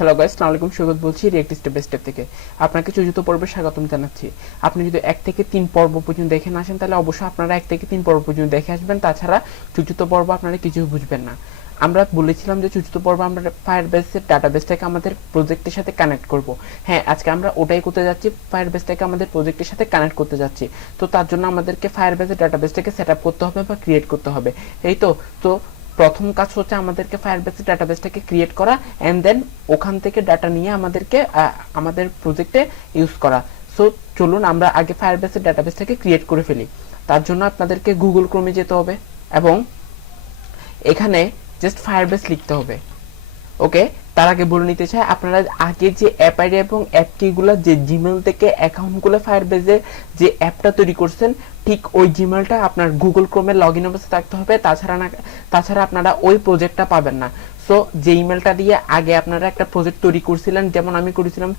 Hello guys, আসসালামু আলাইকুম। স্বাগত বলছি রিয়েক্ট স্টেপ বাই স্টেপ থেকে। আপনাকে চতুর্থ পর্বে স্বাগতম জানাচ্ছি। আপনি যদি 1 থেকে 3 পর্ব পর্যন্ত দেখে না আসেন তাহলে অবশ্যই আপনারা 1 থেকে 3 পর্ব পর্যন্ত দেখে আসবেন, তাছাড়া চতুর্থ পর্ব আপনারা কিছুই বুঝবেন না। আমরা বলেছিলাম যে চতুর্থ পর্ব আমরা ফায়ারবেসের ডাটাবেসটাকে আমাদের প্রজেক্টের সাথে কানেক্ট করব। হ্যাঁ, আজকে আমরা ওটাই করতে যাচ্ছি, ফায়ারবেসটাকে আমাদের প্রজেক্টের সাথে কানেক্ট করতে যাচ্ছি। তো তার জন্য আমাদেরকে ফায়ারবেসের ডাটাবেসটাকে সেট আপ করতে হবে বা ক্রিয়েট করতে হবে। এই তো তো প্রথম কাজ হচ্ছে আমাদেরকে ফায়ারবেসের ডাটাবেসটাকে ক্রিয়েট করা এন্ড দেন ওখান থেকে ডাটা নিয়ে আমাদেরকে আমাদের প্রজেক্টে ইউজ করা। সো চলুন আমরা আগে ফায়ারবেসের ডাটাবেসটাকে ক্রিয়েট করে ফেলি। তার জন্য আপনাদেরকে গুগল ক্রোমে যেতে হবে এবং এখানে জাস্ট ফায়ারবেস লিখতে হবে। ওকে, তার আগে বলে নিতে চাই আপনারা আগে যে অ্যাপ আইডি এবং অ্যাপ কিগুলো যে জিমেল থেকে অ্যাকাউন্টগুলো ফায়ারবেসে যে অ্যাপটা তৈরি করছেন ঠিক ওই জিমেলটা আপনার গুগল ক্রোমে লগ ইন অবস্থায় থাকতে হবে, তাছাড়া আপনারা ওই প্রজেক্টটা পাবেন না। সো যে ইমেলটা দিয়ে আগে আপনারা একটা প্রজেক্ট তৈরি করছিলেন, যেমন আমি করেছিলাম,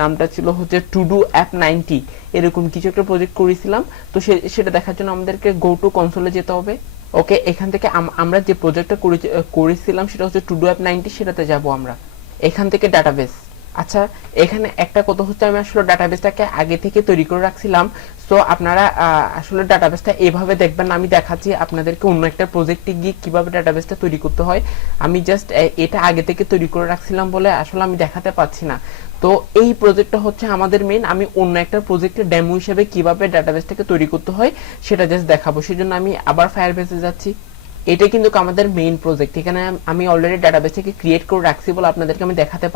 নামটা ছিল হচ্ছে টু ডু অ্যাপ 90, এরকম কিছু একটা প্রজেক্ট করেছিলাম। তো সেটা দেখার জন্য আমাদেরকে গো টু কনসোলে যেতে হবে। ওকে, এখান থেকে আমরা যে প্রজেক্টটা করেছিলাম সেটা হচ্ছে টু ডু অ্যাপ 90, সেটাতে যাব আমরা। এখান থেকে ডাটাবেস। আচ্ছা, এখানে একটা কথা হচ্ছে আমি আসলে ডাটাবেসটাকে আগে থেকে তৈরি করে রাখছিলাম। সো আপনারা আসলে ডাটাবেসটা এভাবে দেখবেন না, আমি দেখাচ্ছি আপনাদেরকে অন্য একটা প্রজেক্টে গিয়ে কিভাবে ডাটাবেসটা তৈরি করতে হয়। আমি জাস্ট এটা আগে থেকে তৈরি করে রাখছিলাম বলে আসলে আমি দেখাতে পাচ্ছি না। তো এই প্রজেক্টটা হচ্ছে আমাদের মেইন, আমি অন্য একটা প্রজেক্টের ডেমো হিসেবে কিভাবে ডাটাবেসটাকে তৈরি করতে হয় সেটা জাস্ট দেখাবো। সেজন্য আমি আবার ফায়ারবেসে যাচ্ছি। এটা কিন্তু আমাদের মেইন প্রজেক্ট। এখানে আমি অলরেডি ডাটাবেসটাকে ক্রিয়েট করে রাখছি বলে আপনাদেরকে আমি দেখাতে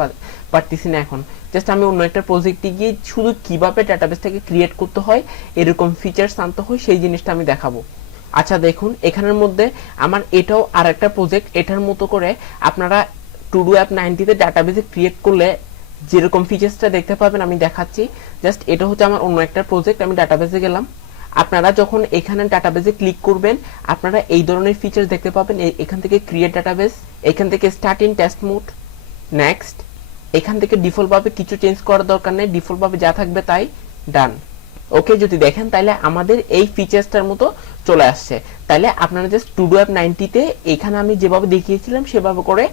পারতেছি না এখন। জাস্ট আমি অন্য একটা প্রজেক্টে গিয়ে শুধু কিভাবে ডাটাবেসটাকে ক্রিয়েট করতে হয়, এরকম ফিচার্স আনতে হয়, সেই জিনিসটা আমি দেখাবো। আচ্ছা দেখুন, এখানের মধ্যে আমার এটাও আর একটা প্রজেক্ট। এটার মতো করে আপনারা টু ডু অ্যাপ 90তে ডাটাবেসে ক্রিয়েট করলে যেরকম ফিচার্সটা দেখতে পাবেন আমি দেখাচ্ছি। জাস্ট এটা হচ্ছে আমার অন্য একটা প্রজেক্ট। আমি ডাটাবেসে গেলাম। আপনারা যখন এখানে ডাটাবেসে ক্লিক করবেন আপনারা এই ধরনের ফিচার দেখতে পাবেন। এখান থেকে ক্রিয়েট ডাটাবেস, এখান থেকে start in test mode, next. এখান থেকে ডিফল্ট ভাবে কিছু চেঞ্জ করার দরকার নেই, ডিফল্ট ভাবে যা থাকবে তাই, ডান। ওকে, যদি দেখেন তাহলে আমাদের এই ফিচার্সটার মতো চলে আসছে। তাহলে আপনারা জাস্ট টু ডু অ্যাপ 90তে এখানে আমি যেভাবে দেখিয়েছিলাম সেভাবে করে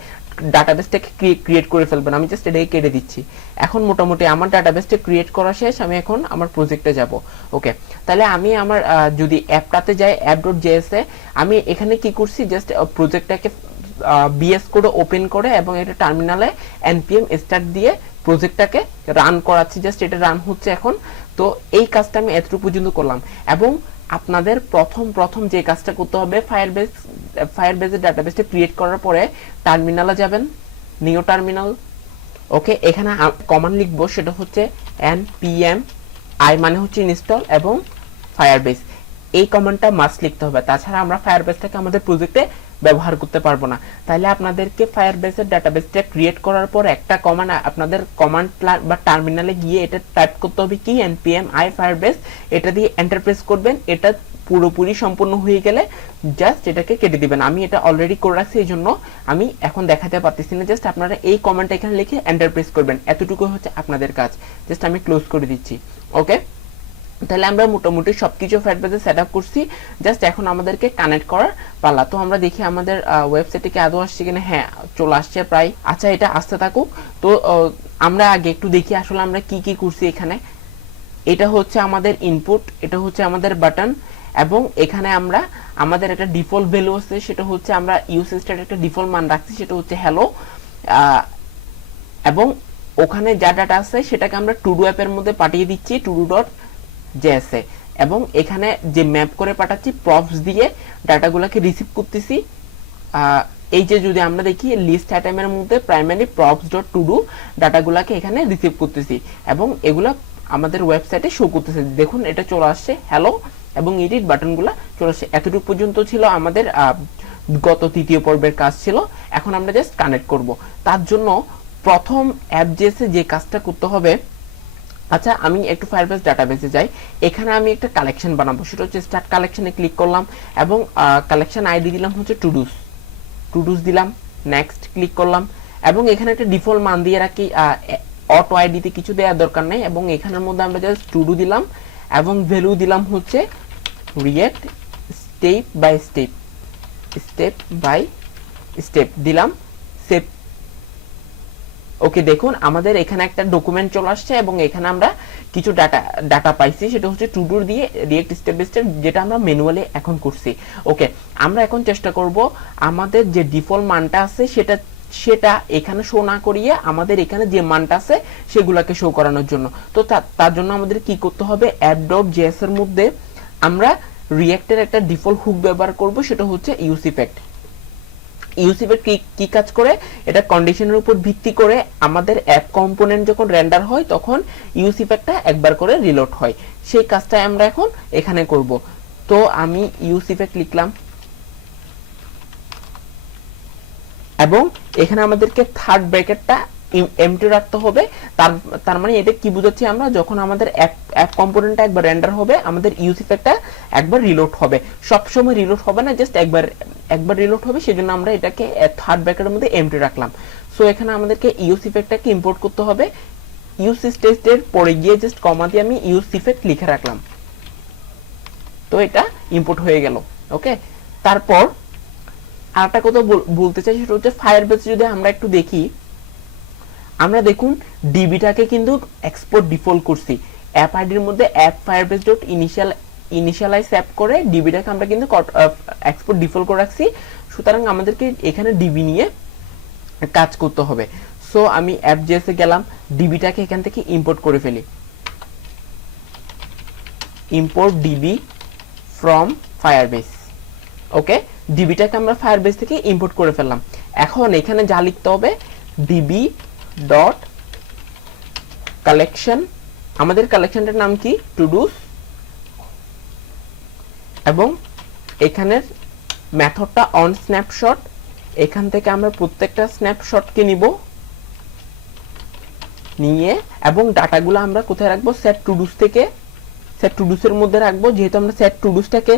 ডাটাবেসটাকে ক্রিয়েট করে ফেলবেন। আমি জাস্ট এটাকে কেটে দিচ্ছি। এখন মোটামুটি আমার ডাটাবেসটা ক্রিয়েট করা শেষ। আমি এখন আমার প্রজেক্টে যাব। ওকে, তাহলে আমি আমার যদি অ্যাপটাতে যাই, app.js এ আমি এখানে কি করছি, জাস্ট প্রজেক্টটাকে বিএস কোডে ওপেন করে এবং এটা টার্মিনালে npm স্টার্ট দিয়ে প্রজেক্টটাকে রান করাচ্ছি। জাস্ট এটা রান হচ্ছে এখন। তো এই কাজটা আমি এতটুকু পর্যন্ত করলাম এবং আপনাদের প্রথম যে কাজটা করতে হবে, ফায়ারবেসের ডাটাবেসটা ক্রিয়েট করার পরে টার্মিনালে যাবেন, নিউ টার্মিনাল। ওকে, এখানে কমান্ড লিখবো, সেটা হচ্ছে npm i মানে হচ্ছে ইনস্টল এবং ফায়ারবেস। এই কমান্ডটা মাস্ট লিখতে হবে, তাছাড়া আমরা ফায়ারবেসটাকে আমাদের প্রজেক্টে ব্যবহার করতে পারবো না। তাহলে আপনাদেরকে ফায়ারবেসের ডাটাবেসটা ক্রিয়েট করার পর একটা কমান্ড, আপনাদের কমান্ড বা টার্মিনালে গিয়ে এটা টাইপ করতে হবে কি npm i firebase, এটা দিয়ে এন্টার প্রেস করবেন। এটা পুরোপুরি সম্পূর্ণ হয়ে গেলে জাস্ট এটাকে কেটে দিবেন। আমি এটা অলরেডি করে রাখছি, এই জন্য আমি এখন দেখাতে পারতেছি না। জাস্ট আপনারা এই কমান্ডটা এখানে লিখে এন্টার প্রেস করবেন, এতটুকু হচ্ছে আপনাদের কাজ। জাস্ট আমি ক্লোজ করে দিচ্ছি। ওকে, তাহলে আমরা মোটামুটি সবকিছু ফায়ারবেসে সেট আপ করছি। জাস্ট এখন আমাদেরকে কানেক্ট করার পালা। তো আমরা দেখি আমাদের ওয়েবসাইটে কি আদৌ আসছে কিনা। হ্যাঁ, চলে আসছে প্রায়। আচ্ছা, এটা আসতে থাকুক। তো আমরা আগে একটু দেখি আসলে আমরা কি কি করছি এখানে। এটা হচ্ছে আমাদের ইনপুট, এটা হচ্ছে আমাদের বাটন, এবং এখানে আমরা আমাদের একটা ডিফল্ট ভ্যালু আছে, সেটা হচ্ছে আমরা ইউজ স্টেট একটা ডিফল্ট মান রাখছি, সেটা হচ্ছে হ্যালো। এবং ওখানে যা ডাটা আছে সেটাকে আমরা টু ডু অ্যাপের মধ্যে পাঠিয়ে দিচ্ছি, টু ডু ডট জেএসএ। এবং এখানে যে ম্যাপ করে পাঠাচ্ছি প্রপস দিয়ে ডাটাগুলোকে রিসিভ করতেছি। এই যে যদি আমরা দেখি লিস্ট আইটেমের মধ্যে primary props dot to do ডাটাগুলোকে এখানে রিসিভ করতেছি এবং এগুলা আমাদের ওয়েবসাইটে শো করতেছে। দেখুন এটা চলে আসছে হ্যালো এবং এডিট বাটনগুলো চলে আসছে। এতটুকু পর্যন্ত ছিল আমাদের গত তৃতীয় পর্বের কাজ ছিল। এখন আমরা জাস্ট কানেক্ট করব। তার জন্য প্রথম অ্যাপ.js যে কাজটা করতে হবে, আচ্ছা আমি একটু ফায়ারবেস ডাটাবেসে যাই। এখানে আমি একটা কালেকশন বানাবো, সেটা হচ্ছে স্টার্ট কালেকশনে ক্লিক করলাম এবং কালেকশন আইডি দিলাম হচ্ছে টুডুস দিলাম, নেক্সট ক্লিক করলাম এবং এখানে একটা ডিফল্ট মান দিয়ে রাখি। অটো আইডিতে কিছু দেওয়ার দরকার নেই এবং এখানের মধ্যে আমরা জাস্ট টুডু দিলাম এবং ভ্যালু দিলাম হচ্ছে রিয়েক্ট স্টেপ বাই স্টেপ দিলাম। সেভ ওকে, দেখুন আমাদের এখানে একটা ডকুমেন্ট চলে আসছে এবং এখানে আমরা কিছু ডাটা পাইছি, সেটা হচ্ছে টু ডু দিয়ে রিয়েক্ট স্টেপ বাই স্টেপ, যেটা আমরা ম্যানুয়ালি এখন করছি। ওকে, আমরা এখন চেষ্টা করব আমাদের যে ডিফল্ট মানটা আছে সেটা এখানে শো না করিয়ে আমাদের এখানে যে মানটা আছে সেগুলোকে শো করানোর জন্য। তো তার জন্য আমাদের কি করতে হবে, app.js এর মধ্যে আমরা রিয়েক্টের একটা ডিফল্ট হুক ব্যবহার করব, সেটা হচ্ছে ইউজ ইফেক্ট। ইউজ ইফেক্ট কি কাজ করে, এটা কন্ডিশনের উপর ভিত্তি করে আমাদের অ্যাপ কম্পোনেন্ট যখন রেন্ডার হয় তখন ইউজ ইফেক্টটা একবার করে রিলোড হয়, সেই কাজটাই আমরা এখন এখানে করব। তো আমি ইউজ ইফেক্ট লিখলাম এবং এখানে আমাদেরকে থার্ড ব্র্যাকেটটা এমটি রাখতে হবে। তার মানে এটা কি বুঝাচ্ছি আমরা, যখন আমাদের অ্যাপ কম্পোনেন্টটা একবার রেন্ডার হবে আমাদের ইউজ ইফেক্টটা একবার রিলোড হবে, সবসময় রিলোড হবে না, জাস্ট একবার রিলোড হবে, সেজন্য আমরা এটাকে থার্ড ব্র্যাকেটের মধ্যে এমটি রাখলাম। সো এখানে আমাদেরকে ইউজ ইফেক্টটাকে ইম্পোর্ট করতে হবে। ইউজ স্টেটের পরে গিয়ে জাস্ট কমা দিয়ে আমি ইউজ ইফেক্ট লিখে রাখলাম, তো এটা ইম্পোর্ট হয়ে গেল। ওকে, তারপর আরেকটা কথা বলতে চাই, সেটা হচ্ছে ফায়ারবেস যদি আমরা একটু দেখি, আমরা দেখুন ডিবিটাকে কিন্তু এক্সপোর্ট ডিফল্ট করছি অ্যাপ আইডির মধ্যে app Firebase dot initialize app করে ডিবিটাকে আমরা কিন্তু এক্সপোর্ট ডিফল্ট করে রাখছি। সুতরাং আমাদেরকে এখানে ডিবি নিয়ে কাজ করতে হবে। সো আমি অ্যাপ.js এ গেলাম, ডিবিটাকে এখান থেকে ইম্পোর্ট করে ফেলি, ইম্পোর্ট ডিবি ফ্রম ফায়ারবেস। ওকে, ডিবিটাকে আমরা ফায়ারবেস থেকে ইম্পোর্ট করে ফেললাম। এখন এখানে যা লিখতে হবে, ডিবি ডট কালেকশন, আমাদের কালেকশনটার নাম কি, টুডুস, এবং এখানের মেথডটা অন স্ন্যাপশট। এখান থেকে আমরা প্রত্যেকটা স্ন্যাপশটকে নিয়ে এবং ডাটাগুলো আমরা কোথায় রাখবো, সেট টুডুস থেকে সেট টুডুস এর মধ্যে রাখবো, যেহেতু আমরা সেট টুডুসটাকে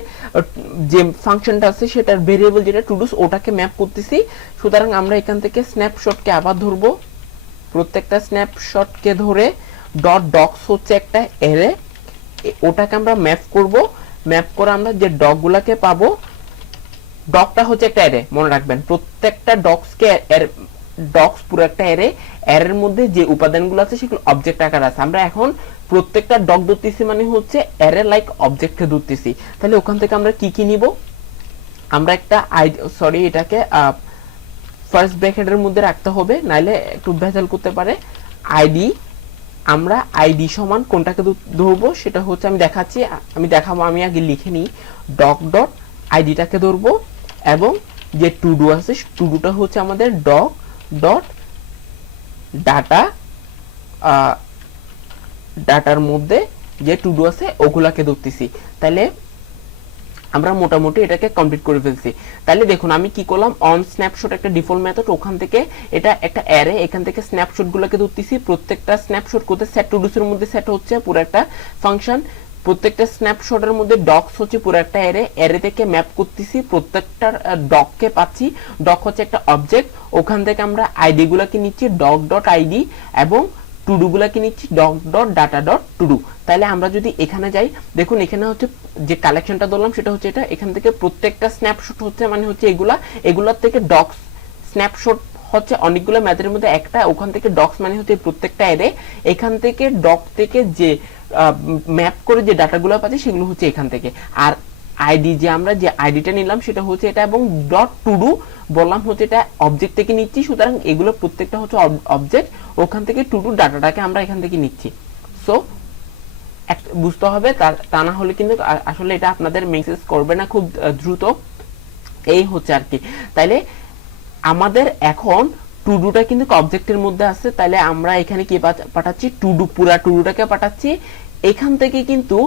যে ফাংশনটা আছে সেটার ভেরিয়েবল যেটা টুডুস ওটাকে ম্যাপ করতেছি। সুতরাং আমরা এখান থেকে স্ন্যাপশটকে আবার ধরবো, প্রত্যেকটা স্ন্যাপশটকে ধরে ডট ডক্স হচ্ছে একটা অ্যারে, ওটাকে আমরা ম্যাপ করব। ম্যাপ করে আমরা যে ডগগুলোকে পাবো, ডগটা হচ্ছে একটা অ্যারে, মনে রাখবেন প্রত্যেকটা ডগস পুরো একটা অ্যারে, অ্যারের মধ্যে যে উপাদানগুলো আছে সেগুলো অবজেক্ট আকার আছে। আমরা এখন প্রত্যেকটা ডগ ধরতেছি মানে হচ্ছে অ্যারে লাইক অবজেক্টকে ধরতেছি। তাহলে ওখান থেকে আমরা কি কি নিব, আমরা একটা এটাকে ফার্স্ট ব্র্যাকেটের মধ্যে রাখতে হবে, নাইলে একটু ভেজাল করতে পারে। আইডি, আমরা আইডি সমান কোনটাকে ধরবো সেটা হচ্ছে আমি দেখাচ্ছি, আমি দেখাবো, আমি আগে লিখে নিই, ডগ ডট আইডিটাকে ধরবো এবং যে টুডু আছে টুডুটা হচ্ছে আমাদের ডগ ডট ডাটার মধ্যে যে টুডু আছে ওগুলাকে ধরতেছি। তাহলে আমরা মোটামুটি এটাকে কমপ্লিট করে ফেলছি। তাহলে দেখুন আমি কি করলাম, অন স্ন্যাপশট একটা ডিফল্ট মেথড, ওখান থেকে এটা একটা অ্যারে, এখান থেকে স্ন্যাপশট গুলোকে ধরতেছি, প্রত্যেকটা স্ন্যাপশট করতে সেট টুডুস এর মধ্যে সেট হচ্ছে পুরো একটা ফাংশন, প্রত্যেকটা স্ন্যাপশটের মধ্যে ডক্স হচ্ছে পুরো একটা অ্যারে থেকে ম্যাপ করতেছি, প্রত্যেকটা ডগকে পাচ্ছি, ডগ হচ্ছে একটা অবজেক্ট, ওখান থেকে আমরা আইডি গুলাকে নিচ্ছি ডগ ডট আইডি এবং টুডু গুলাকে নিচ্ছি dog dot data dot Tudu. তাহলে আমরা যদি এখানে যাই, দেখুন এখানে হচ্ছে যে কালেকশনটা ধরলাম সেটা হচ্ছে এটা, এখান থেকে প্রত্যেকটা স্ন্যাপশট হচ্ছে মানে হচ্ছে এগুলার থেকে ডগস, স্ন্যাপশট হচ্ছে অনেকগুলো ম্যাথের মধ্যে একটা, ওখান থেকে ডগস মানে হচ্ছে প্রত্যেকটা অ্যারে, এখান থেকে ডগ থেকে যে ম্যাপ করে যে ডাটাগুলো পাচ্ছি সেগুলো হচ্ছে এখান থেকে, আর আইডি যে আমরা যে আইডিটা নিলাম সেটা হচ্ছে এটা, এবং ডট টুডু বললাম হচ্ছে এটা অবজেক্ট থেকে নিচ্ছি। সুতরাং এগুলো প্রত্যেকটা হচ্ছে অবজেক্ট, ওখান থেকে টুডু ডাটাটাকে আমরা এখান থেকে নিচ্ছি। সো বুঝতে হবে, তা না হলে কিন্তু আসলে এটা আপনাদের মেসেজ করবে না খুব দ্রুত, এই হচ্ছে আর কি। তাইলে আমাদের এখন টুডুটা কিন্তু অবজেক্টের মধ্যে আছে, তাহলে আমরা এখানে কি পাঠাচ্ছি, টুডু, পুরা টুডুটাকে পাঠাচ্ছি। এখান থেকে কিন্তু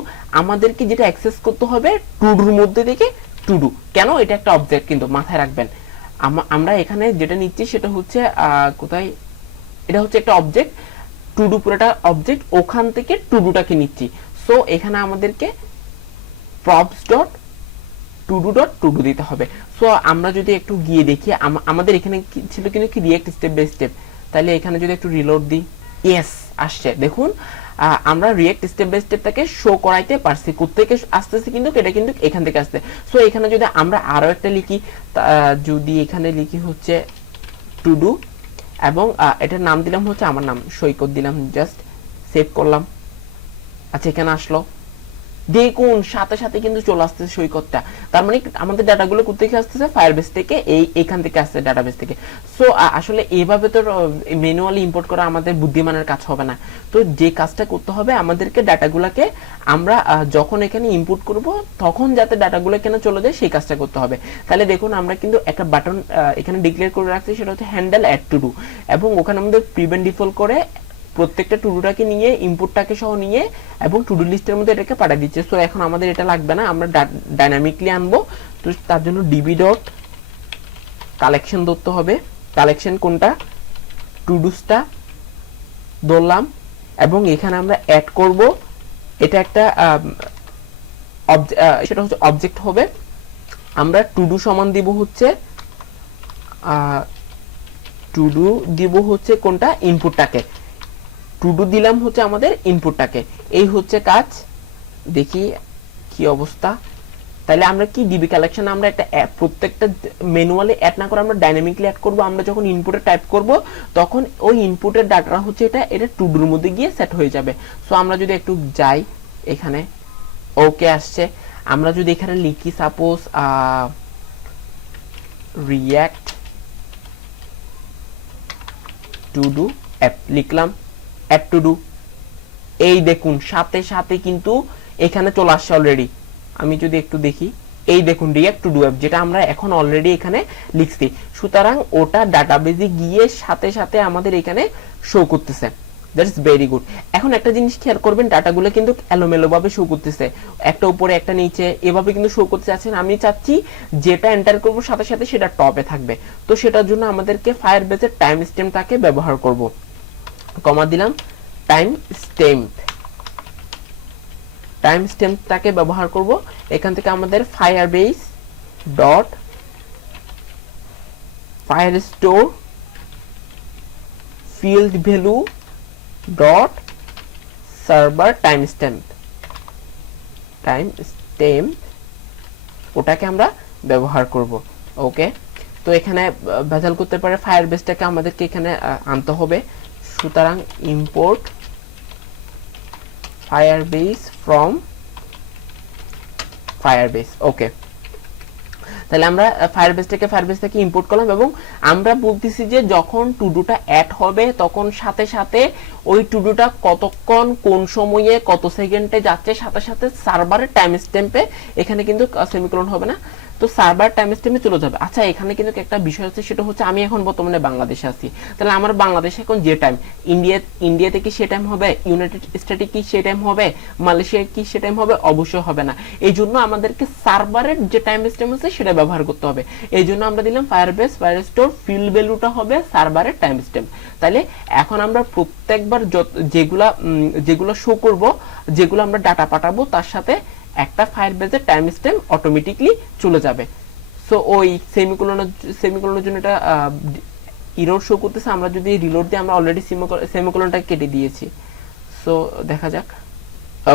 আমাদেরকে যেটা অ্যাক্সেস করতে হবে টুডুর মধ্যে থেকে টুডু, কেন, এটা একটা অবজেক্ট কিন্তু মাথায় রাখবেন। আমরা এখানে যেটা নিচ্ছি সেটা হচ্ছে কোথায়, এটা হচ্ছে একটা অবজেক্ট, টুডু পুরোটা অবজেক্ট, ওখান থেকে টুডুটাকে নিচ্ছি। সো এখানে আমাদেরকে props dot Tudu dot Tudu দিতে হবে। সো আমরা যদি একটু গিয়ে দেখি, আমাদের এখানে ছিল কিন্তু কি রিয়েক্ট স্টেপ বাই স্টেপ, তাহলে এখানে যদি একটু রিলোড দিই, ইয়েস আসছে, দেখুন আমরা রিয়েক্ট স্টেপ বাই স্টেপটাকে শো করাইতে পারছি, কোত্থেকে আসতেছে কিন্তু এটা কিন্তু এখান থেকে আসছে। সো এখানে যদি আমরা আরো একটা লিখি, যদি এখানে লিখি হচ্ছে টুডু এবং এটার নাম দিলাম হচ্ছে আমার নাম সৈকত দিলাম, জাস্ট সেভ করলাম। আচ্ছা এখানে আসলো, দেখুন সাথে সাথে কিন্তু চলে আসতেছে সৈকতটা। তার মানে আমাদের ডাটাগুলো কোথা থেকে আসতেছে, ফায়ারবেস থেকে, এখান থেকে আসছে ডাটাবেস থেকে। সো আসলে এইভাবে তো ম্যানুয়ালি ইম্পোর্ট করা আমাদের বুদ্ধিমানের কাজ হবে না। তো যে কাজটা করতে হবে, আমাদেরকে ডাটাগুলোকে আমরা যখন এখানে ইনপুট করব তখন যাতে ডাটাগুলো এখানে চলে যায় সেই কাজটা করতে হবে। তাহলে দেখুন আমরা কিন্তু একটা বাটন এখানে ডিক্লেয়ার করে রাখছি, সেটা হচ্ছে হ্যান্ডেল অ্যাড টু ডু, এবং ওখানে আমাদের প্রিভেন্ট ডিফল্ট করে প্রত্যেকটা টুডুটাকে নিয়ে ইনপুটটাকে সহ নিয়ে এবং টুডু লিস্টের মধ্যে এটাকে পাঠিয়ে দিচ্ছে। সো এখন আমাদের এটা লাগবে না, আমরা ডাইনামিকলি আনবো। তো তার জন্য ডিবি ডট কালেকশন ধরতে হবে। কালেকশন কোনটা, টুডুসটা ধরলাম, এবং এখানে আমরা অ্যাড করব, এটা একটা সেটা হচ্ছে অবজেক্ট হবে। আমরা টুডু সমান দিব হচ্ছে টুডু দিব হচ্ছে কোনটা, ইনপুটটাকে। টুডু দিলাম হচ্ছে আমাদের ইনপুটটাকে। এই হচ্ছে কাজ, দেখি কি অবস্থা। তাহলে আমরা কি ডিবি কালেকশন আমরা একটা প্রত্যেকটা ম্যানুয়ালি অ্যাড না করে আমরা ডাইনামিকলি অ্যাড করব। আমরা যখন ইনপুটে টাইপ করব তখন ওই ইনপুটের ডাটা হচ্ছে এটা টুডুর মধ্যে গিয়ে সেট হয়ে যাবে। সো আমরা যদি একটু যাই এখানে, ওকে আসছে। আমরা যদি এখানে লিখি সাপোজ রিঅ্যাক্ট টুডু অ্যাপ লিখলাম, অ্যাড টু ডু, এই দেখুন সাথে সাথে কিন্তু এখানে চলে আসছে অলরেডি। আমি যদি একটু দেখি, এই দেখুন রিঅ্যাক্ট টু ডু অ্যাপ, যেটা আমরা এখন অলরেডি এখানে লিখছি। সুতরাং ওটা ডাটাবেজে গিয়ে সাথে সাথে আমাদের এখানে শো করতেছে। That's very good. এখন একটা জিনিস খেয়াল করবেন, ডাটাগুলো কিন্তু এলোমেলো ভাবে শো করতেছে, একটা উপরে একটা নিচে এভাবে কিন্তু শো করতে যাচ্ছে। আমি চাচ্ছি যেটা এন্টার করব সাথে সাথে সেটা টপে থাকবে। তো সেটার জন্য আমাদেরকে ফায়ারবেজের টাইম স্ট্যাম্পটাকে ব্যবহার করব। কমা দিলাম, টাইম স্ট্যাম্পটাকে ব্যবহার করব। এখান থেকে আমাদের Firebase dot Firestore field value dot server timestamp ওটাকে আমরা ব্যবহার করব। ওকে, তো এখানে ভেজাল করতে পারে, ফায়ারবেসটাকে আমাদেরকে এখানে আনতে হবে। সুতরাং ইম্পোর্ট Firebase from Firebase। ওকে, তাহলে আমরা ফায়ারবেস থেকে ইম্পোর্ট করলাম, এবং আমরা বলতেছি যে যখন টুডুটা অ্যাড হবে তখন সাথে সাথে ওই টুডুটা কতক্ষণ কোন সময়ে কত সেকেন্ডে যাচ্ছে সাথে সাথে সার্ভারের টাইম স্ট্যাম্পে, এখানে কিন্তু সেমিকোলন হবে না, তো সার্ভার টাইম স্ট্যাম্পে চলে যাবে। আচ্ছা এখানে কিন্তু একটা বিষয় আছে, সেটা হচ্ছে আমি এখন বর্তমানে বাংলাদেশে আছি, তাহলে আমার বাংলাদেশে এখন যে টাইম, ইন্ডিয়াতে কি সে টাইম হবে, ইউনাইটেড স্টেটে কি সে টাইম হবে, মালয়েশিয়ায় কি সে টাইম হবে, অবশ্যই হবে না। এই জন্য আমাদেরকে সার্ভারের যে টাইম স্ট্যাম্প আছে সেটা ব্যবহার করতে হবে। এই জন্য আমরা দিলাম ফায়ারবেস ফায়ারস্টোর ফিল্ড ভ্যালুটা হবে সার্ভারের টাইম স্ট্যাম্প। তাহলে এখন আমরা প্রত্যেকবার যেগুলো শো করব, যেগুলো আমরা ডাটা পাঠাবো, তার সাথে একটা ফায়ারবেসের টাইম স্ট্যাম্প অটোমেটিকলি চলে যাবে। সো ওই সেমিকোলনের জন্য এটা এরর শো করতেছে। আমরা যদি রিলোড দিই, আমরা অলরেডি সেমিকোলনটা কেটে দিয়েছি। সো দেখা যাক,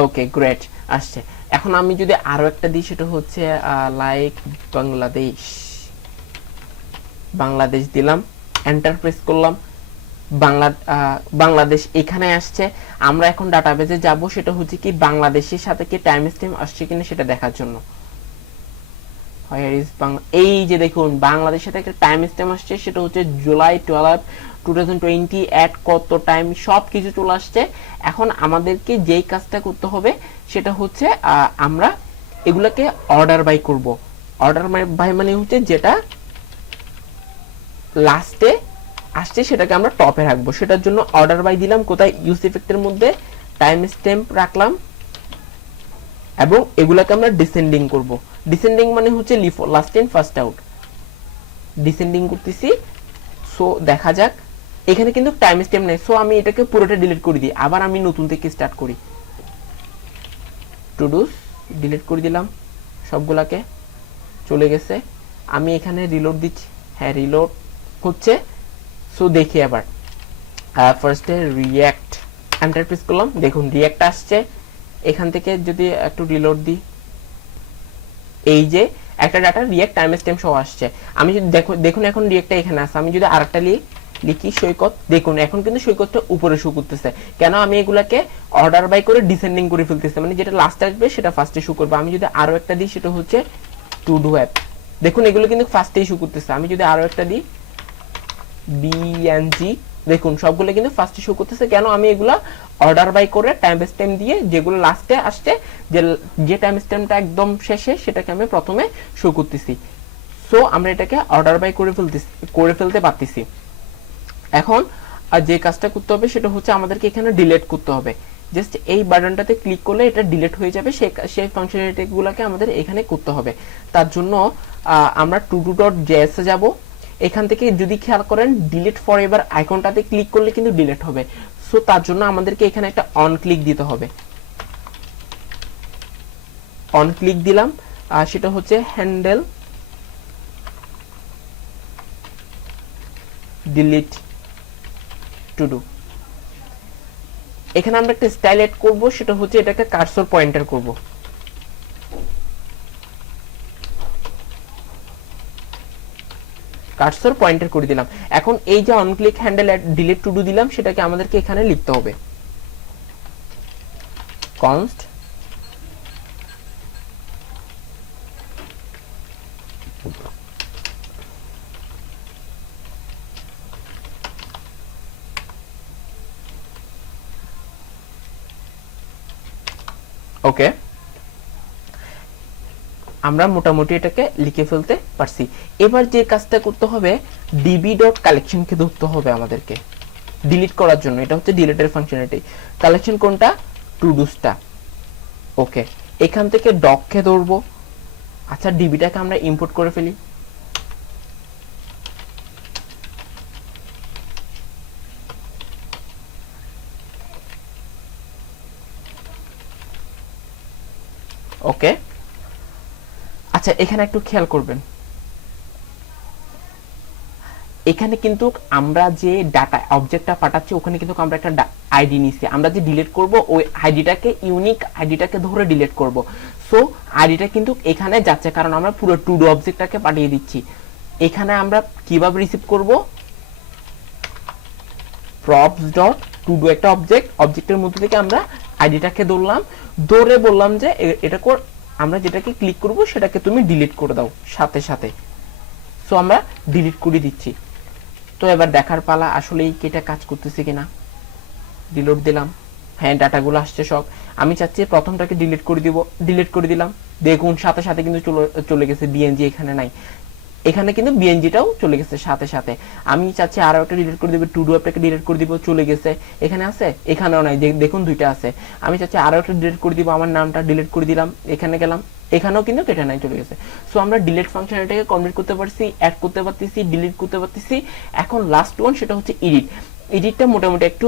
ওকে গ্রেট আসছে। এখন আমি যদি আরো একটা দিই, সেটা হচ্ছে লাইক বাংলাদেশ দিলাম, এন্টার প্রেস করলাম, বাংলাদেশ এখানে আসছে। আমরা এখন ডাটাবেজে যাব, সেটা হচ্ছে কি বাংলাদেশের সাথে কি টাইম স্ট্যাম্প আসছে কিনা সেটা দেখার জন্য। এই যে দেখুন বাংলাদেশের সাথে একটা টাইম স্ট্যাম্প আসছে, সেটা হচ্ছে জুলাই 12, 2020 এট কত টাইম সব কিছু চলে আসছে। এখন আমাদেরকে যেই কাজটা করতে হবে সেটা হচ্ছে আমরা এগুলোকে অর্ডার বাই করব। অর্ডার বাই মানে হচ্ছে যেটা লাস্টে আসছে সেটাকে আমরা টপে রাখবো। সেটার জন্য অর্ডার বাই দিলাম, কোথায়, ইউজ ইফেক্টের মধ্যে টাইম স্ট্যাম্প রাখলাম, এবং এগুলাকে আমরা ডিসেন্ডিং করব। ডিসেন্ডিং মানে হচ্ছে last in first out, descending করতেছি। সো দেখা যাক, এখানে কিন্তু টাইম স্ট্যাম্প নেই। সো আমি এটাকে পুরোটা ডিলিট করে দিই, আবার আমি নতুন থেকে স্টার্ট করি। টুডুস ডিলিট করে দিলাম, সবগুলাকে চলে গেছে। আমি এখানে রিলোড দিচ্ছি, হ্যাঁ রিলোড হচ্ছে। সো দেখি আবার ফার্স্টে রিঅ্যাক্ট, এন্টার প্রেস করলাম, দেখুন রিঅ্যাক্ট আসছে। এখান থেকে যদি একটু রিলোড দিই, এই যে একটা ডাটা রিঅ্যাক্ট টাইম স্ট্যাম্প সহ আসছে। আমি যদি দেখুন এখন রিঅ্যাক্টটা এখানে আছে, আমি যদি আরেকটা লিখি লিখি সৈকত, দেখুন এখন কিন্তু সৈকতটা উপরে শো করতেছে। কেন? আমি এগুলাকে অর্ডার বাই করে ডিসেন্ডিং করে ফেলতেছি, মানে যেটা লাস্টে আসবে সেটা ফার্স্টে শো করবে। আমি যদি আরো একটা দিই সেটা হচ্ছে টু ডু অ্যাপ, দেখুন এগুলো কিন্তু ফার্স্টেই শো করতেছে। আমি যদি আরো একটা দিই বিএনজি, দেখুন সবগুলো কিন্তু ফার্স্টে শো করতেছে। কেন? আমি এগুলা অর্ডার বাই করে টাইম স্ট্যাম্প দিয়ে যেগুলো লাস্টে আসছে, যে টাইম স্ট্যাম্পটা একদম শেষে সেটাকে আমি প্রথমে শো করতেছি। সো আমরা এটাকে অর্ডার বাই করে ফেলতে পারতেছি। এখন যে কাজটা করতে হবে সেটা হচ্ছে আমাদেরকে এখানে ডিলিট করতে হবে। জাস্ট এই বাটনটাতে ক্লিক করলে এটা ডিলিট হয়ে যাবে, সেই ফাংশনালিটিগুলোকে আমাদের এখানে করতে হবে। তার জন্য আমরা todo.js এ যাব। এখান থেকে যদি খেয়াল করেন ডিলিট ফরএভার আইকনটাতে ক্লিক করলে কিন্তু ডিলিট হবে। সো তার জন্য আমাদেরকে এখানে একটা অন ক্লিক দিতে হবে। অন ক্লিক দিলাম, সেটা হচ্ছে হ্যান্ডেল ডিলিট টু ডু। এখানে আমরা একটা স্টাইল এড করব, সেটা হচ্ছে এটাকে কার্সর পয়েন্টার করব। কার্সর পয়েন্টার করে দিলাম। এখন এই যে on click handle delete to do দিলাম সেটাকে আমাদেরকে এখানে লিখতে হবে const ওকে, আমরা মোটামুটি এটাকে লিখে ফেলতে পারছি। এবার যে কাজটা করতে হবে db.collection কে ধরতে হবে আমাদেরকে ডিলিট করার জন্য। এটা হচ্ছে ডিলিটের ফাংশনালিটি। কালেকশন কোনটা? টুডুসটা। ওকে, এখান থেকে ডক কে ধরবো। আচ্ছা, ডিবিটাকে আমরা ইম্পোর্ট করে ফেলি। ওকে, আচ্ছা এখানে একটু খেয়াল করবেন, এখানে কিন্তু আমরা যে ডাটা অবজেক্টটা পাঠাচ্ছি ওখানে কিন্তু আমরা একটা আইডি নিছি। আমরা যে ডিলিট করব ওই আইডিটাকে, ইউনিক আইডিটাকে ধরে ডিলিট করব। সো আইডিটা কিন্তু এখানে যাচ্ছে, কারণ আমরা পুরো টু ডু অবজেক্টটাকে পাঠিয়ে দিচ্ছি। এখানে আমরা কিভাবে রিসিভ করব? props.todo একটা অবজেক্টের মধ্যে থেকে আমরা আইডিটাকে ধরলাম, ধরে বললাম যে এটা আমরা যেটাকে ক্লিক করব সেটাকে তুমি ডিলিট করে দাও সাথে সাথে। সো আমরা ডিলিট করে দিচ্ছি। তো এবার দেখার পালা আসলেই কি এটা কাজ করতেছে কিনা। ডিলিট দিলাম, হ্যাঁ ডাটাগুলো আসছে সব। আমি চাচ্ছি প্রথমটাকে ডিলিট করে দিব, ডিলিট করে দিলাম, দেখুন সাথে সাথে কিন্তু চলে গেছে। বিএনজি এখানে নাই, এখানে কিন্তু বিএনজিটাও চলে গেছে সাথে সাথে। আমি চাচ্ছি আরো একটা ডিলিট করে দিব, টু ডু অ্যাপটাকে ডিলিট করে দিব, চলে গেছে। এখানে আছে, এখানেও নাই, দেখুন দুইটা আছে। আমি চাচ্ছি আরো একটা ডিলিট করে দিব, আমার নামটা ডিলিট করে দিলাম, এখানে গেলাম, এখানেও কিন্তু এটা নাই, চলে গেছে। সো আমরা ডিলিট ফাংশনটাকে কমপ্লিট করতে পারছি, অ্যাড করতে পারতেছি, ডিলিট করতে পারতেছি। এখন লাস্ট ওয়ান, সেটা হচ্ছে এডিট। এডিটটা মোটামুটি একটু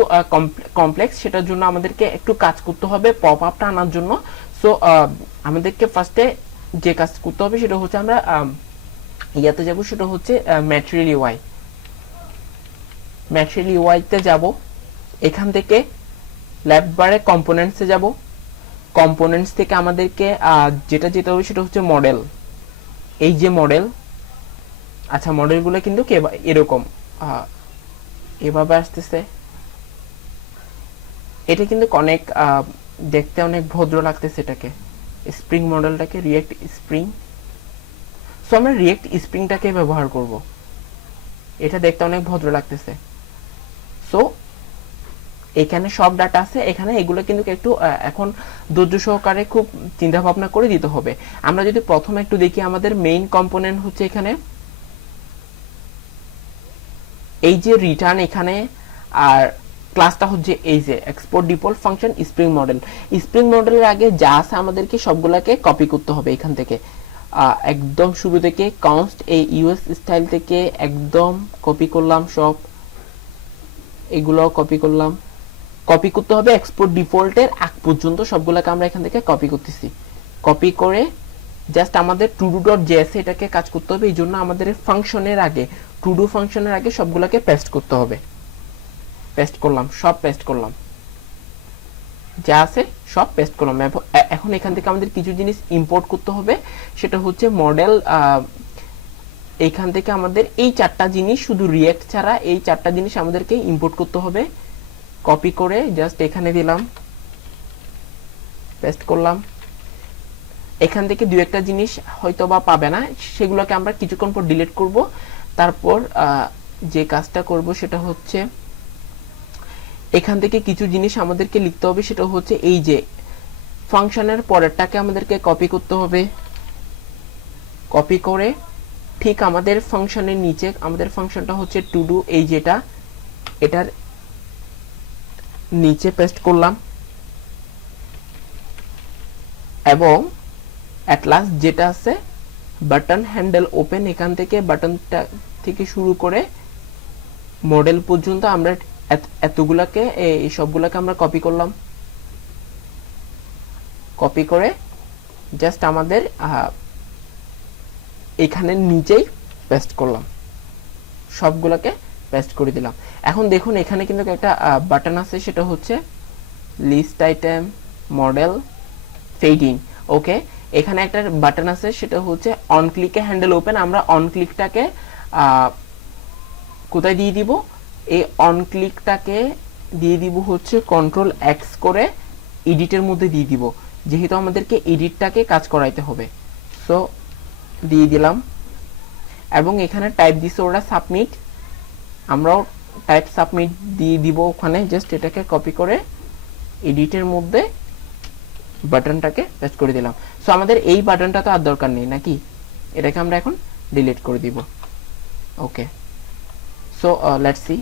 কমপ্লেক্স, সেটার জন্য আমাদেরকে একটু কাজ করতে হবে পপ আপটা আনার জন্য। সো আমাদেরকে ফার্স্টে যে কাজ করতে হবে সেটা হচ্ছে আমরা ইয়াতে যাব, সেটা হচ্ছে ম্যাটেরিয়াল ইউআই তে যাব। এখান থেকে লেফট বারে কম্পোনেন্টসে যাব। কম্পোনেন্টস থেকে আমাদেরকে যেটা যেতে হবে সেটা হচ্ছে মডেল। এই যে মডেল, আচ্ছা মডেলগুলো কিন্তু এরকম এভাবে আসতেছে। এটা কিন্তু অনেক দেখতে অনেক ভদ্র লাগতেছে এটাকে, স্প্রিং মডেলটাকে, রিয়েক্ট স্প্রিং। সো আমরা রিয়েক্ট স্প্রিংটাকে ব্যবহার করব, এটা দেখতে অনেক ভদ্র লাগতেছে। সো এখানে সব ডাটা আছে, এখানে এগুলো কিন্তু একটু এখন ধৈর্য সহকারে খুব চিন্তা ভাবনা করে দিতে হবে। আমরা যদি প্রথমে একটু দেখি, আমাদের মেইন কম্পোনেন্ট হচ্ছে এখানে এই যে রিটার্ন, এখানে আর ক্লাসটা হচ্ছে এই যে export default function spring model. Spring মডেলের আগে যা আছে আমাদেরকে সবগুলাকে কপি করতে হবে এখান থেকে। একদম শুরু থেকে কনস্ট এই ইউএস স্টাইল থেকে একদম কপি করলাম, সব এগুলো কপি করলাম। কপি করতে হবে এক্সপোর্ট ডিফল্টের আগ পর্যন্ত, সবগুলোকে আমরা এখান থেকে কপি করতেছি। কপি করে জাস্ট আমাদের todo.js এটাকে কাজ করতে হবে। এই জন্য আমাদের ফাংশনের আগে, todo ফাংশনের আগে সবগুলোকে পেস্ট করতে হবে। পেস্ট করলাম, সব পেস্ট করলাম, যা আছে সব পেস্ট করলাম। এখন এখান থেকে আমাদের কিছু জিনিস ইম্পোর্ট করতে হবে, সেটা হচ্ছে মডেল। এইখান থেকে আমাদের এই চারটা জিনিস, শুধু রিয়েক্ট ছাড়া এই চারটা জিনিস আমাদেরকে ইম্পোর্ট করতে হবে। কপি করে জাস্ট এখানে দিলাম, পেস্ট করলাম। এখান থেকে দু একটা জিনিস হয়তো বা পাবে না, সেগুলোকে আমরা কিছুক্ষণ পর ডিলিট করব। তারপর যে কাজটা করব সেটা হচ্ছে এখান থেকে কিছু জিনিস আমাদেরকে লিখতে হবে, সেটা হচ্ছে এই যে ফাংশনের পরেরটাকে আমাদেরকে কপি করতে হবে। কপি করে ঠিক আমাদের ফাংশনের নিচে, আমাদের ফাংশনটা হচ্ছে টু ডু, এই যেটা, এটার নিচে পেস্ট করলাম। এবং অ্যাট লাস্ট যেটা আছে বাটন হ্যান্ডেল ওপেন, এখান থেকে বাটনটা থেকে শুরু করে মডেল পর্যন্ত আমরা এতগুলাকে, এই সবগুলাকে আমরা কপি করলাম। কপি করে জাস্ট আমাদের এখানে নিচেই পেস্ট করলাম, সবগুলোকে পেস্ট করে দিলাম। এখন দেখুন এখানে কিন্তু একটা বাটন আছে, সেটা হচ্ছে লিস্ট আইটেম মডেল ফেডিং। ওকে, এখানে একটা বাটন আছে, সেটা হচ্ছে অন ক্লিকে হ্যান্ডেল ওপেন। আমরা অন ক্লিকটাকে কোথায় দিয়ে দিব? এই অন ক্লিকটাকে দিয়ে দিব হচ্ছে কন্ট্রোল এক্স করে এডিটের মধ্যে দিয়ে দিব, যেহেতু আমাদেরকে এডিটটাকে কাজ করাইতে হবে। সো দিয়ে দিলাম। এবং এখানে টাইপ দিছে ওরা সাবমিট, আমরাও টাইপ সাবমিট দিয়ে দিব ওখানে। জাস্ট এটাকে কপি করে এডিটের মধ্যে বাটনটাকে পেস্ট করে দিলাম। সো আমাদের এই বাটনটা তো আর দরকার নেই নাকি, এটাকে আমরা এখন ডিলিট করে দিব। ওকে, সো লেটস সি।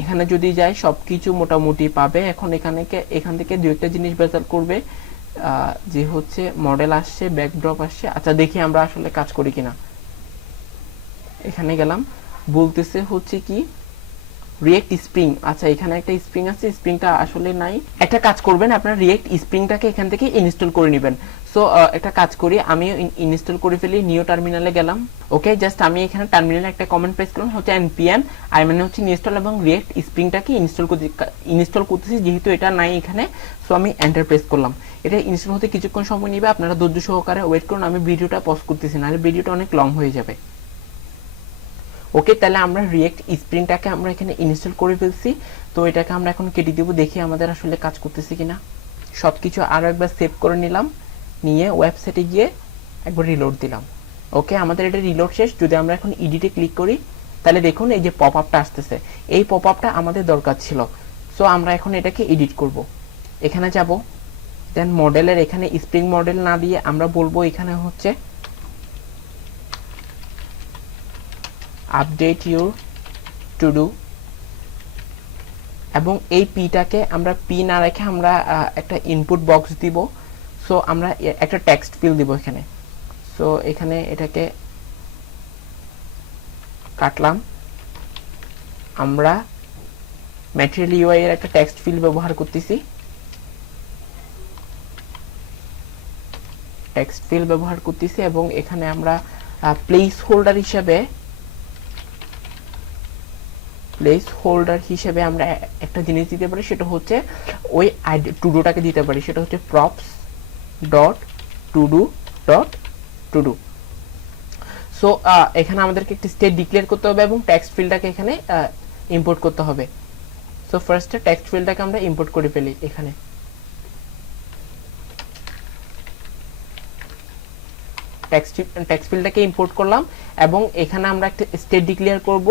এখানে যদি যাই সবকিছু মোটামুটি পাবে। এখন এখান থেকে দু একটা জিনিস বেচার করবে, যে হচ্ছে মডেল আসছে, ব্যাকড্রপ আসছে। আচ্ছা দেখি আমরা আসলে কাজ করি কিনা। এখানে গেলাম, বলতেছে হচ্ছে কি রিয়েক্ট স্প্রিং। আচ্ছা এখানে একটা স্প্রিং আছে, স্প্রিংটা আসলে নাই। একটা কাজ করবেন, আপনার রিয়েক্ট স্প্রিংটাকে এখান থেকে ইনস্টল করে নেবেন। সো একটা কাজ করি, আমি ইনস্টল করে ফেলি। নিউ টার্মিনালে গেলাম। ওকে, জাস্ট আমি এখানে টার্মিনালে একটা কমেন্ট প্রেস করলাম, হচ্ছে npm আই মানে হচ্ছে ইনস্টল, এবং রিয়েক্ট স্প্রিংটাকে ইনস্টল করতেছি, যেহেতু এটা নাই এখানে। সো আমি এন্টার প্রেস করলাম। এটা ইনস্টল হতে কিছুক্ষণ সময় নেবে, আপনারা ধৈর্য সহকারে ওয়েট করুন। আমি ভিডিওটা পজ করতেছি, নাহলে ভিডিওটা অনেক লং হয়ে যাবে। ওকে, তাহলে আমরা রিয়েক্ট স্প্রিংটাকে আমরা এখানে ইনস্টল করে ফেলছি। তো এটাকে আমরা এখন কেটে দিব, দেখি আমাদের আসলে কাজ করতেছে কিনা। সবকিছু আরো একবার সেভ করে নিলাম, নিয়ে ওয়েবসাইটে গিয়ে একবার রিলোড দিলাম। ওকে, আমাদের এটা রিলোড শেষ। যদি আমরা এখন এডিটে ক্লিক করি, তাহলে দেখুন এই যে পপ আপটা আসতেছে, এই পপ আপটা আমাদের দরকার ছিল। সো আমরা এখন এটাকে এডিট করব। এখানে যাব, দেন মডেলের এখানে স্প্রিং মডেল না দিয়ে আমরা বলবো এখানে হচ্ছে আপডেট ইউর টু ডু, এবং এই পিটাকে আমরা পি না রেখে আমরা একটা ইনপুট বক্স দিব। সো আমরা একটা টেক্সট ফিল দিব এখানে। সো এখানে এটাকে কাটলাম। আমরা ম্যাটেরিয়াল ইউআই এর একটা টেক্সট ফিল ব্যবহার করতেছি, এবং এখানে আমরা প্লেস হোল্ডার হিসেবে আমরা একটা জিনিস দিতে পারি, সেটা হচ্ছে ওই টুডুটাকে দিতে পারি, সেটা হচ্ছে props dot Tudu dot Tudu. So এখানে আমাদেরকে একটা স্টেট ডিক্লেয়ার করতে হবে এবং টেক্সট ফিল্ডটাকে এখানে ইম্পোর্ট করতে হবে। সো ফার্স্টে টেক্সট ফিল্ডটাকে আমরা ইম্পোর্ট করে ফেলি। এখানে টেক্সট ফিল্ডটাকে ইম্পোর্ট করলাম, এবং এখানে আমরা একটা স্টেট ডিক্লেয়ার করব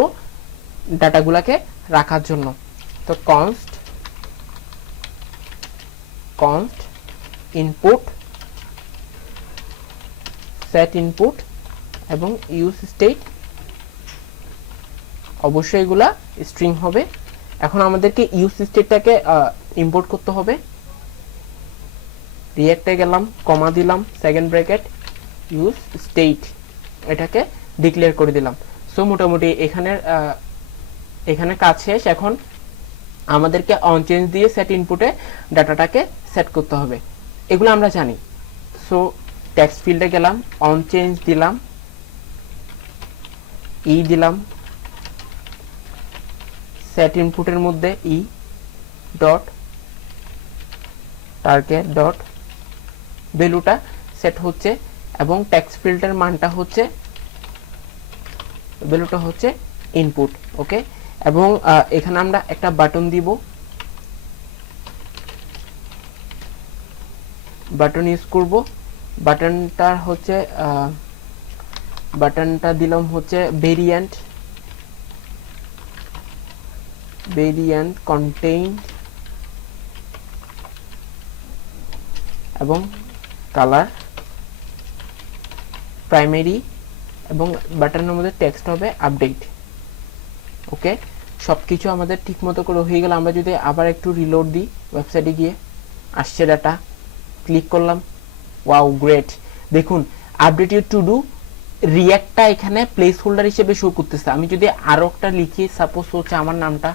ডাটাগুলোকে রাখার জন্য। তো const input set input এবং use state, অবশ্যই এগুলা স্ট্রিং হবে। এখন আমাদেরকে ইউজ স্টেটটাকে ইম্পোর্ট করতে হবে। রিয়েক্টে গেলাম, কমা দিলাম, সেকেন্ড ব্র্যাকেট ইউজ স্টেট, এটাকে ডিক্লেয়ার করে দিলাম। সো মোটামুটি এখানে কাজ শেষ। এখন আমাদেরকে অন চেঞ্জ দিয়ে সেট ইনপুটে ডাটাটাকে সেট করতে হবে, এগুলো আমরা জানি। সো টেক্সট ফিল্ডে গেলাম, অন চেঞ্জ দিলাম, ই দিলাম, সেট ইনপুটের মধ্যে ই ডট টার্গেট ডট ভ্যালুটা সেট হচ্ছে, এবং টেক্সট ফিল্ডের মানটা হচ্ছে ভ্যালুটা হচ্ছে ইনপুট। ওকে, এবং এখানে আমরা একটা বাটন দিব, বাটন ইউজ করব। বাটনটা হচ্ছে বাটনটা দিলাম হচ্ছে ভেরিয়েন্ট কন্টেইন এবং কালার প্রাইমারি, এবং বাটনের মধ্যে টেক্সট হবে আপডেট। ওকে, সবকিছু আমাদের ঠিকমতো করে হয়ে গেল। আমরা যদি আবার একটু রিলোড দিই, ওয়েবসাইটে গিয়ে আসছে ডাটা, ক্লিক করলাম, ওয়াও গ্রেট, দেখুন আপডেট ইউর টু ডু রিয়াক্টটা এখানে প্লেস হোল্ডার হিসেবে শো করতেছে। আমি যদি আরো একটা লিখি, সাপোজ হচ্ছে আমার নামটা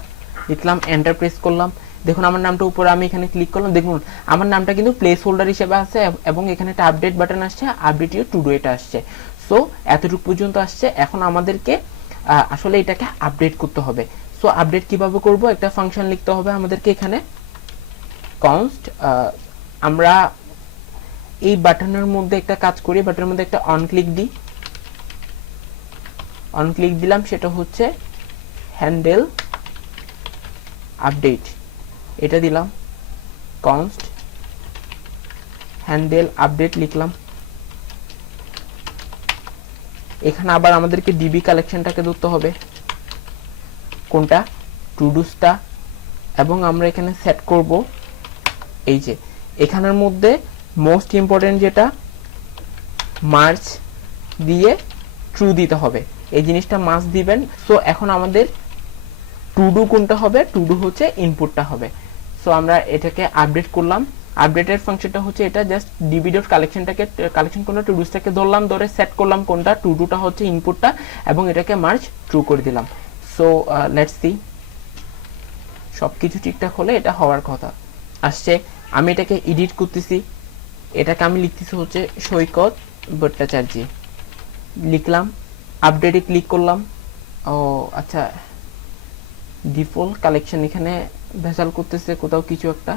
লিখলাম, এন্টার প্রেস করলাম, দেখুন আমার নামটা উপরে আমি এখানে ক্লিক করলাম, দেখুন আমার নামটা কিন্তু প্লেস হোল্ডার হিসেবে আছে এবং এখানে একটা আপডেট বাটন আসছে, আপডেট ইউর টু ডু এটা আসছে। সো এতটুকু পর্যন্ত আসছে। এখন আমাদেরকে আসলে এটাকে আপডেট করতে হবে। সো আপডেট কিভাবে করব, একটা ফাংশন লিখতে হবে আমাদেরকে এখানে কনস্ট। আমরা এই বাটনের মধ্যে একটা কাজ করি, বাটনের মধ্যে একটা অন ক্লিক দিই, অন ক্লিক দিলাম, সেটা হচ্ছে হ্যান্ডেল আপডেট, এটা দিলাম কনস্ট হ্যান্ডেল আপডেট লিখলাম। এখানে আবার আমাদেরকে ডিবি কালেকশনটাকে ধরতে হবে, কোনটা, টু ডুসটা, এবং আমরা এখানে সেট করব এই যে এখানের মধ্যে মোস্ট ইম্পর্টেন্ট যেটা মার্চ দিয়ে ট্রু দিতে হবে, এই জিনিসটা মার্চ দিবেন। সো এখন আমাদের টু ডু কোনটা হবে, টু ডু হচ্ছে ইনপুটটা হবে। সো আমরা এটাকে আপডেট করলাম, আপডেটের ফাংশনটা হচ্ছে এটা, জাস্ট ডিবি ডট কালেকশনটাকে কালেকশন কোনটা টু ডুসটাকে ধরলাম, ধরে সেট করলাম কোনটা, টু ডুটা হচ্ছে ইনপুটটা, এবং এটাকে মার্চ ট্রু করে দিলাম। সো লেটস সি, সবকিছু ঠিকঠাক হলে এটা হওয়ার কথা আসছে। আমি এটাকে এডিট করতেছি, এটাকে আমি লিখতেছি হচ্ছে সৈকত ভট্টাচার্য, লিখলাম, আপডেটে ক্লিক করলাম। ও আচ্ছা, ডিফল্ট কালেকশন এখানে ভেজাল করতেছে, কোথাও কিছু একটা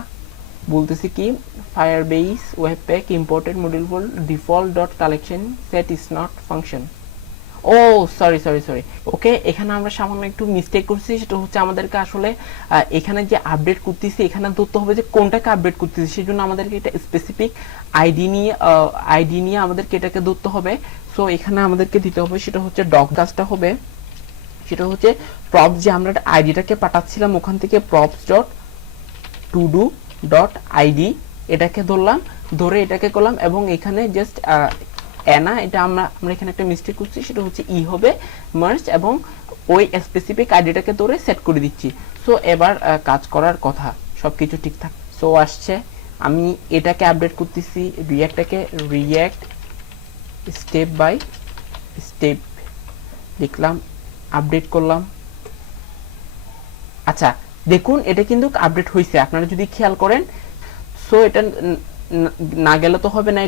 বলতেছি কি, Firebase webpack imported module ফোল default dot collection set is not function. Oh sorry sorry sorry, okay, এখানে আমরা সামান্য একটু মিস্টেক করছি। সেটা হচ্ছে আমাদেরকে আসলে এখানে যে আপডেট করতেছি এখানে ধরতে হবে যে কোনটাকে আপডেট করতেছি, সেই জন্য আমাদেরকে এটা স্পেসিফিক আইডি নিয়ে আমাদেরকে এটাকে ধরতে হবে। সো এখানে আমাদেরকে দিতে হবে সেটা হচ্ছে ডক, কাজটা হবে সেটা হচ্ছে প্রপস, যে আমরা আইডিটাকে পাঠাচ্ছিলাম ওখান থেকে props dot to do dot ID এটাকে ধরলাম, ধরে এটাকে করলাম, এবং এখানে জাস্ট এনা, এটা আমরা এখানে একটা মিস্টেক করছি, সেটা হচ্ছে ই হবে মার্জ, এবং ওই স্পেসিফিক আইডিটাকে ধরে সেট করে দিচ্ছি। সো এবার কাজ করার কথা, সবকিছু ঠিকঠাক সো আসছে। আমি এটাকে আপডেট করতেছি, রিয়াক্টটাকে রিয়াক্ট স্টেপ বাই স্টেপ লিখলাম, আপডেট করলাম। আচ্ছা দেখুন এটা কিন্তু আপডেট হয়েছে, আপনারা যদি খেয়াল করেন। সো এটা না গেলে তো হবে না,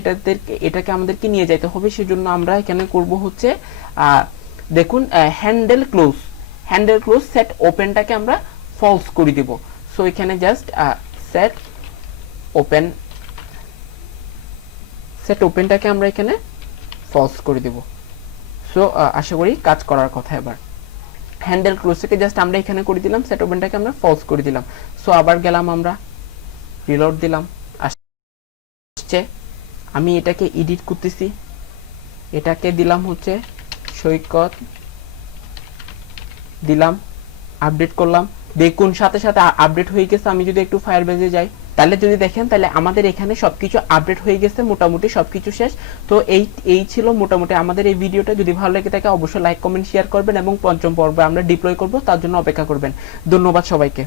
এটাকে আমাদেরকে নিয়ে যেতে হবে, সেজন্য আমরা এখানে করব হচ্ছে দেখুন হ্যান্ডেল ক্লোজ সেট ওপেনটাকে আমরা ফলস করে দিব। সো এখানে জাস্ট সেট ওপেনটাকে আমরা এখানে ফলস করে দিব। সো আশা করি কাজ করার কথা। এবার হ্যান্ডেল ক্লোজটাকে জাস্ট আমরা এখানে করে দিলাম, সেট ওপেনটাকে আমরা ফলস করে দিলাম। সো আবার গেলাম, আমরা রিলোড দিলাম, আসছে। আমি এটাকে এডিট করতেছি, এটাকে দিলাম হচ্ছে সৈকত, দিলাম, আপডেট করলাম, দেখুন সাথে সাথে আপডেট হয়ে গেছে। আমি যদি একটু ফায়ারবেজে যাই, তাহলে যদি দেখেন তাহলে আমাদের এখানে সবকিছু আপডেট হয়ে গেছে, মোটামুটি সবকিছু শেষ। তো এই ছিল মোটামুটি আমাদের এই ভিডিওটা। যদি ভালো লাগে থাকে অবশ্যই লাইক কমেন্ট শেয়ার করবেন, এবং পঞ্চম পর্বে আমরা ডিপ্লয় করব, তার জন্য অপেক্ষা করবেন। ধন্যবাদ সবাইকে।